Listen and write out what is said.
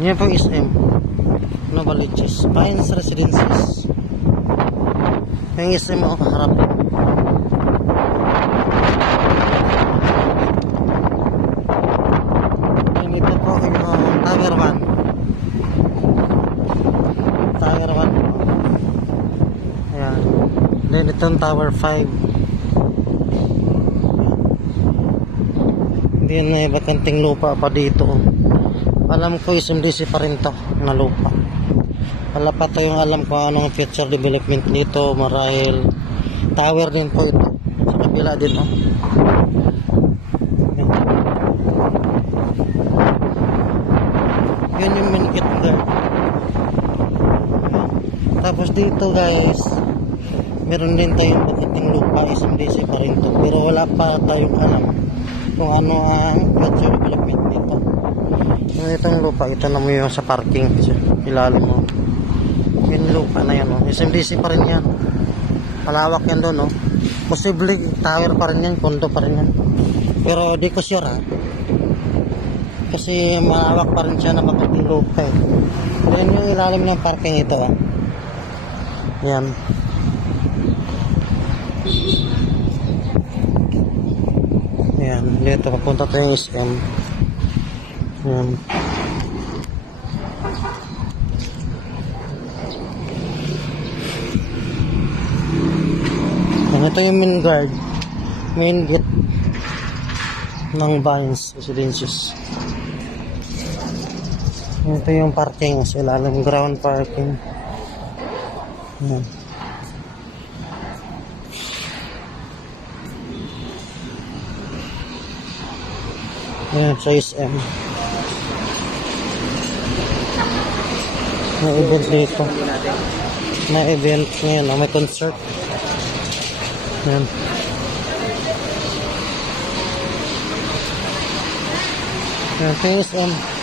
Yan po SM Novaliches Pines Residences. Yung SM o harap. Yan ito po yung Tower 1. Tower 1. Ayan. Then itong Tower 5. Hindi na bakanting lupa pa dito. Alam ko SMDC pa rin to na lupa. Wala pa to yung alam ko anong future development dito. Marahil tower din po ito. Sa kabila din oh. Yun yung manikit guard. Tapos dito guys, meron din tayong bakanting lupa. SMDC pa rin to. Pero wala pa tayong alam kung ano ang future development dito. Itong lupa, ito na mo yung sa parking ilalim mo. Yung lupa na yan oh. SMDC pa rin yan. Malawak yan doon oh. Posible tower pa rin yan, condo pa rin yan. Pero di ko sure ha. Kasi malawak pa rin siya na makunting lupa eh. Yan yung ilalim ng parking ito ah. Yan. Yan, dito papunta tayo yung SM. Yan. Yan, ito yung main guard, main gate ng Pines Residences. Ito yung parking sa ilalim, ground parking. Yan. Yan sa SM. May event dito. May event ngayon. May concert. Yan. Yan, PSM.